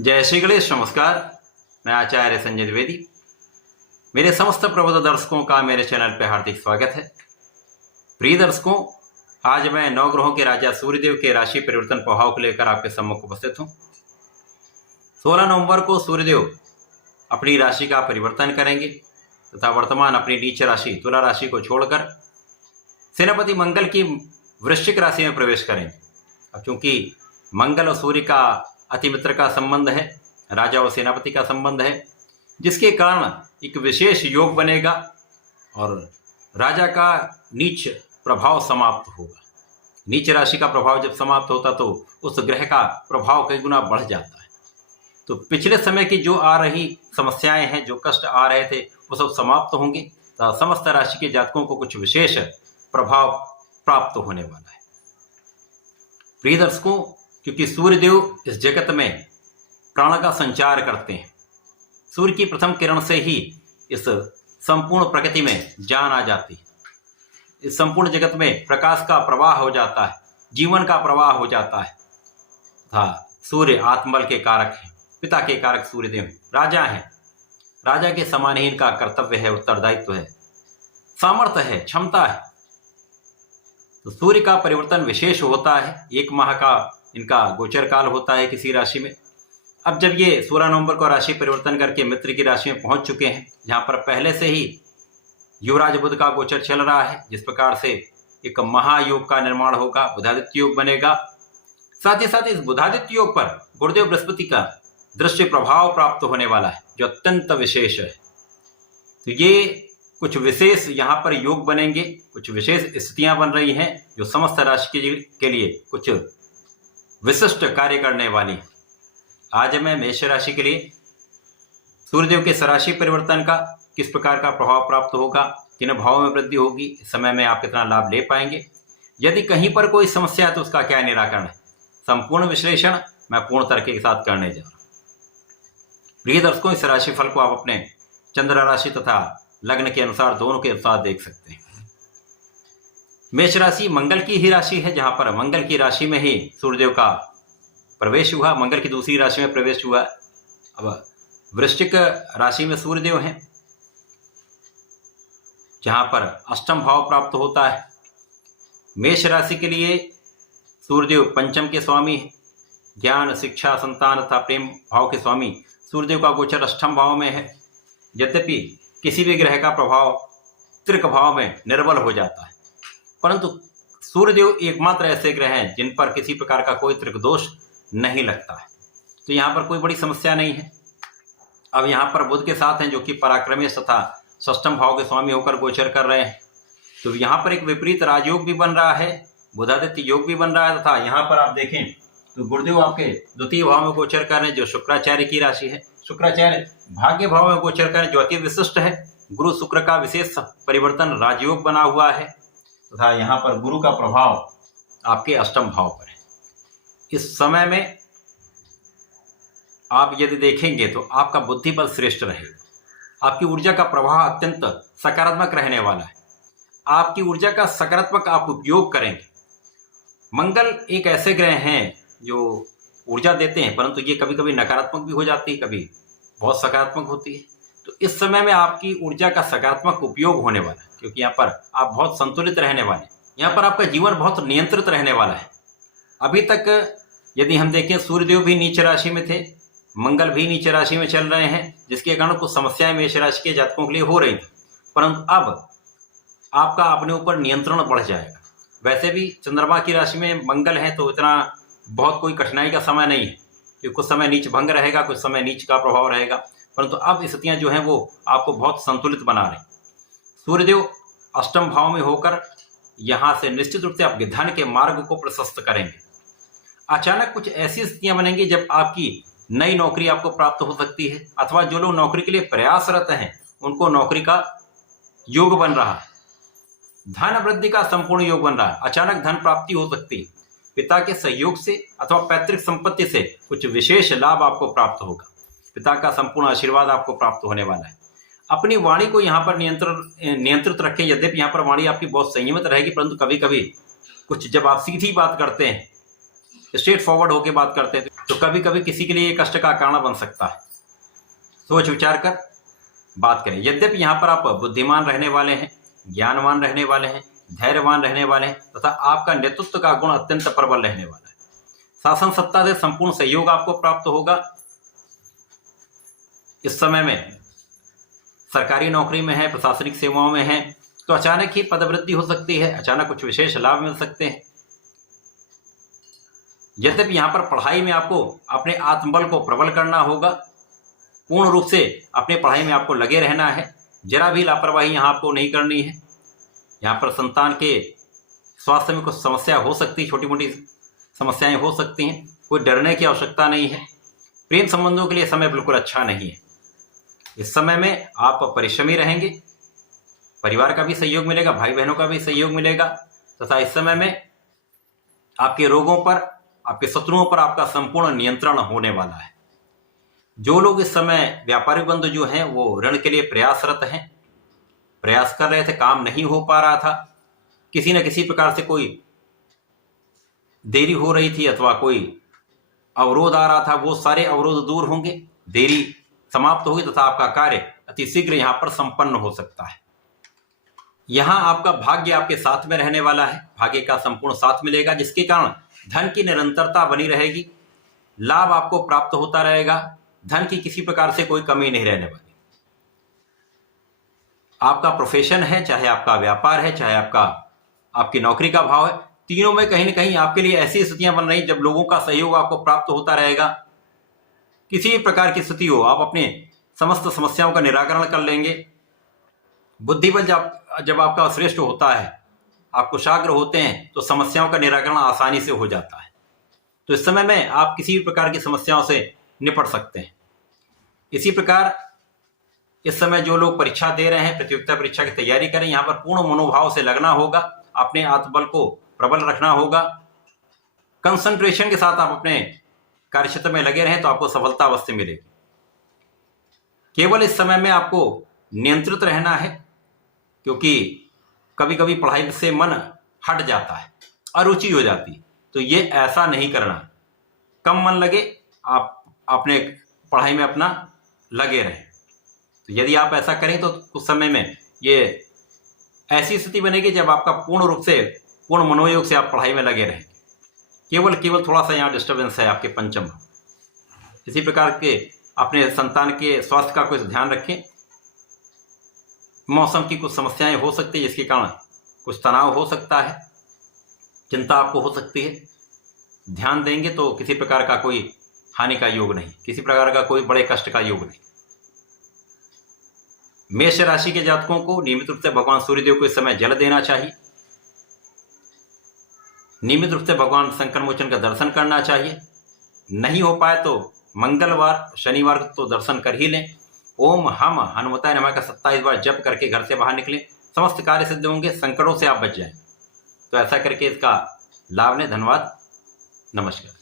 जय श्री गणेश। नमस्कार, मैं आचार्य संजय द्विवेदी। मेरे समस्त प्रबुद्ध दर्शकों का मेरे चैनल पर हार्दिक स्वागत है। प्रिय दर्शकों, आज मैं नवग्रहों के राजा सूर्यदेव के राशि परिवर्तन प्रभाव को लेकर आपके सम्मुख उपस्थित हूँ। 16 नवंबर को सूर्यदेव अपनी राशि का परिवर्तन करेंगे तथा वर्तमान अपनी नीच राशि तुला राशि को छोड़कर सेनापति मंगल की वृश्चिक राशि में प्रवेश करेंगे। अब चूंकि मंगल और सूर्य का अतिमित्र का संबंध है, राजा और सेनापति का संबंध है, जिसके कारण एक विशेष योग बनेगा और राजा का नीच प्रभाव समाप्त होगा। नीच राशि का प्रभाव जब समाप्त होता तो उस ग्रह का प्रभाव कई गुना बढ़ जाता है। तो पिछले समय की जो आ रही समस्याएं हैं, जो कष्ट आ रहे थे, वो सब समाप्त होंगे। तो समस्त राशि के जातकों को कुछ विशेष प्रभाव प्राप्त होने वाला है। प्रिय दर्शकों, क्योंकि सूर्यदेव इस जगत में प्राण का संचार करते हैं, सूर्य की प्रथम किरण से ही इस संपूर्ण प्रकृति में जान आ जाती है। इस संपूर्ण जगत में प्रकाश का प्रवाह हो जाता है, जीवन का प्रवाह हो जाता है। सूर्य आत्मबल के कारक हैं, पिता के कारक सूर्यदेव हैं, राजा हैं। राजा के समान ही इनका कर्तव्य है, उत्तरदायित्व है, सामर्थ्य है, क्षमता है। तो सूर्य का परिवर्तन विशेष होता है। 1 माह का इनका गोचर काल होता है किसी राशि में। अब जब ये 16 नवंबर को राशि परिवर्तन करके मित्र की राशि में पहुंच चुके हैं, जहां पर पहले से ही युवराज बुध का गोचर चल रहा है, जिस प्रकार से एक महायोग का निर्माण होगा, बुधादित्य योग बनेगा। साथ ही साथ इस बुधादित्य योग पर गुरुदेव बृहस्पति का दृश्य प्रभाव प्राप्त होने वाला है, जो अत्यंत विशेष है। तो ये कुछ विशेष यहाँ पर योग बनेंगे, कुछ विशेष स्थितियां बन रही हैं जो समस्त राशि के लिए कुछ विशिष्ट कार्य करने वाली है। आज मैं मेष राशि के लिए सूर्यदेव के सराशि परिवर्तन का किस प्रकार का प्रभाव प्राप्त होगा, किन भावों में वृद्धि होगी, इस समय में आप कितना लाभ ले पाएंगे, यदि कहीं पर कोई समस्या है तो उसका क्या निराकरण है, संपूर्ण विश्लेषण मैं पूर्ण तर्क के साथ करने जा रहा हूं। प्रिय दर्शकों, इस राशि फल को आप अपने चंद्र राशि तथा लग्न के अनुसार दोनों के अनुसार देख सकते हैं। मेष राशि मंगल की ही राशि है, जहां पर मंगल की राशि में ही सूर्यदेव का प्रवेश हुआ, मंगल की दूसरी राशि में प्रवेश हुआ। अब वृश्चिक राशि में सूर्यदेव हैं, जहां पर अष्टम भाव प्राप्त होता है। मेष राशि के लिए सूर्यदेव पंचम के स्वामी है, ज्ञान, शिक्षा, संतान तथा प्रेम भाव के स्वामी सूर्यदेव का गोचर अष्टम भाव में है। यद्यपि किसी भी ग्रह का प्रभाव त्रिक भाव में निर्बल हो जाता है, परंतु सूर्यदेव एकमात्र ऐसे ग्रह हैं जिन पर किसी प्रकार का कोई त्रिक दोष नहीं लगता है। तो यहाँ पर कोई बड़ी समस्या नहीं है। अब यहाँ पर बुध के साथ हैं, जो कि पराक्रमी तथा षष्ठम भाव के स्वामी होकर गोचर कर रहे हैं। तो यहाँ पर एक विपरीत राजयोग भी बन रहा है, बुधादित्य योग भी बन रहा है, तथा यहाँ पर आप देखें तो गुरुदेव आपके द्वितीय भाव में गोचर कर रहे हैं, जो शुक्राचार्य की राशि है। शुक्राचार्य भाग्य भाव में गोचर कर, जो अति विशिष्ट है। गुरु शुक्र का विशेष परिवर्तन राजयोग बना हुआ है, तथा यहाँ पर गुरु का प्रभाव आपके अष्टम भाव पर है। इस समय में आप यदि देखेंगे तो आपका बुद्धि बल श्रेष्ठ रहेगा, आपकी ऊर्जा का प्रवाह अत्यंत सकारात्मक रहने वाला है। आपकी ऊर्जा का सकारात्मक आप उपयोग करेंगे। मंगल एक ऐसे ग्रह हैं जो ऊर्जा देते हैं, परंतु ये कभी कभी नकारात्मक भी हो जाती है, कभी बहुत सकारात्मक होती है। तो इस समय में आपकी ऊर्जा का सकारात्मक उपयोग होने वाला है, क्योंकि यहाँ पर आप बहुत संतुलित रहने वाले हैं। यहाँ पर आपका जीवन बहुत नियंत्रित रहने वाला है। अभी तक यदि हम देखें, सूर्यदेव भी नीच राशि में थे, मंगल भी नीच राशि में चल रहे हैं, जिसके कारण कुछ समस्याएं मेष राशि के जातकों के लिए हो रही थी, परंतु अब आपका अपने ऊपर नियंत्रण बढ़ जाएगा। वैसे भी चंद्रमा की राशि में मंगल है, तो इतना बहुत कोई कठिनाई का समय नहीं है, कि कुछ समय नीच भंग रहेगा, कुछ समय नीच का प्रभाव रहेगा, परंतु अब स्थितियां जो हैं वो आपको बहुत संतुलित बना रही। सूर्यदेव अष्टम भाव में होकर यहां से निश्चित रूप से आपके धन के मार्ग को प्रशस्त करेंगे। अचानक कुछ ऐसी स्थितियां बनेंगी जब आपकी नई नौकरी आपको प्राप्त हो सकती है, अथवा जो लोग नौकरी के लिए प्रयासरत हैं उनको नौकरी का योग बन रहा है। धन वृद्धि का संपूर्ण योग बन रहा है। अचानक धन प्राप्ति हो सकती है, पिता के सहयोग से अथवा पैतृक संपत्ति से कुछ विशेष लाभ आपको प्राप्त होगा। पिता का संपूर्ण आशीर्वाद आपको प्राप्त होने वाला है। अपनी वाणी को यहाँ पर नियंत्रित रखें। यद्यपि यहाँ पर वाणी आपकी बहुत संयमित रहेगी, परंतु कभी कभी कुछ जब आप सीधी बात करते हैं स्ट्रेट फॉरवर्ड होकर बात करते थे, तो कभी कभी किसी के लिए ये कष्ट का कारण बन सकता है। सोच विचार कर बात करें। यद्यपि यहाँ पर आप बुद्धिमान रहने वाले हैं, ज्ञानवान रहने वाले हैं, धैर्यवान रहने वाले हैं तथा आपका नेतृत्व का गुण अत्यंत प्रबल रहने वाला है। शासन सत्ता से संपूर्ण सहयोग आपको प्राप्त होगा। इस समय में सरकारी नौकरी में है, प्रशासनिक सेवाओं में है, तो अचानक ही पदवृद्धि हो सकती है, अचानक कुछ विशेष लाभ मिल सकते हैं। यद्यपि यहाँ पर पढ़ाई में आपको अपने आत्मबल को प्रबल करना होगा, पूर्ण रूप से अपने पढ़ाई में आपको लगे रहना है, जरा भी लापरवाही यहाँ आपको नहीं करनी है। यहाँ पर संतान के स्वास्थ्य में कुछ समस्या हो सकती है, छोटी मोटी समस्याएं हो सकती हैं, कोई डरने की आवश्यकता नहीं है। प्रेम संबंधों के लिए समय बिल्कुल अच्छा नहीं है। इस समय में आप परिश्रमी रहेंगे, परिवार का भी सहयोग मिलेगा, भाई बहनों का भी सहयोग मिलेगा तथा इस समय में आपके रोगों पर, आपके शत्रुओं पर आपका संपूर्ण नियंत्रण होने वाला है। जो लोग इस समय व्यापारिक बंधु जो हैं वो ऋण के लिए प्रयासरत हैं, प्रयास कर रहे थे, काम नहीं हो पा रहा था, किसी न किसी प्रकार से कोई देरी हो रही थी अथवा कोई अवरोध आ रहा था, वो सारे अवरोध दूर होंगे, देरी समाप्त होगी तथा आपका कार्य अति शीघ्र यहाँ पर संपन्न हो सकता है। यहाँ आपका भाग्य आपके साथ में रहने वाला है, भाग्य का संपूर्ण साथ मिलेगा, जिसके कारण धन की निरंतरता बनी रहेगी, लाभ आपको प्राप्त होता रहेगा, धन की किसी प्रकार से कोई कमी नहीं रहने वाली। आपका प्रोफेशन है, चाहे आपका व्यापार है, चाहे आपकी नौकरी का भाव है, तीनों में कहीं न कहीं आपके लिए ऐसी स्थितियां बन रही जब लोगों का सहयोग आपको प्राप्त होता रहेगा। किसी भी प्रकार की स्थिति हो, आप अपने समस्त समस्याओं का निराकरण कर लेंगे। बुद्धिबल जब आपका श्रेष्ठ होता है, आप कुशाग्र होते हैं, तो समस्याओं का निराकरण आसानी से हो जाता है। तो इस समय में आप किसी भी प्रकार की समस्याओं से निपट सकते हैं। इसी प्रकार इस समय जो लोग परीक्षा दे रहे हैं, प्रतियोगिता परीक्षा की तैयारी करें, यहाँ पर पूर्ण मनोभाव से लगना होगा, अपने आत्मबल को प्रबल रखना होगा, कंसंट्रेशन के साथ आप अपने कार्यक्षेत्र में लगे रहें तो आपको सफलता अवश्य मिलेगी। केवल इस समय में आपको नियंत्रित रहना है, क्योंकि कभी कभी पढ़ाई से मन हट जाता है, अरुचि हो जाती है, तो ये ऐसा नहीं करना। कम मन लगे, आप अपने पढ़ाई में अपना लगे रहें। तो यदि आप ऐसा करें तो कुछ समय में ये ऐसी स्थिति बनेगी जब आपका पूर्ण रूप से, पूर्ण मनोयोग से आप पढ़ाई में लगे रहेंगे। केवल थोड़ा सा यहाँ डिस्टर्बेंस है आपके पंचम। इसी प्रकार के अपने संतान के स्वास्थ्य का कुछ ध्यान रखें। मौसम की कुछ समस्याएं हो सकती है, जिसके कारण कुछ तनाव हो सकता है, चिंता आपको हो सकती है। ध्यान देंगे तो किसी प्रकार का कोई हानि का योग नहीं, किसी प्रकार का कोई बड़े कष्ट का योग नहीं। मेष राशि के जातकों को नियमित रूप से भगवान सूर्यदेव को इस समय जल देना चाहिए। नियमित रूप से भगवान संकट मोचन का दर्शन करना चाहिए। नहीं हो पाए तो मंगलवार, शनिवार को तो दर्शन कर ही लें। ओम हम हनुमताय नमः का 27 बार जप करके घर से बाहर निकलें, समस्त कार्य सिद्ध होंगे, संकटों से आप बच जाएं। तो ऐसा करके इसका लाभ लें। धन्यवाद, नमस्कार।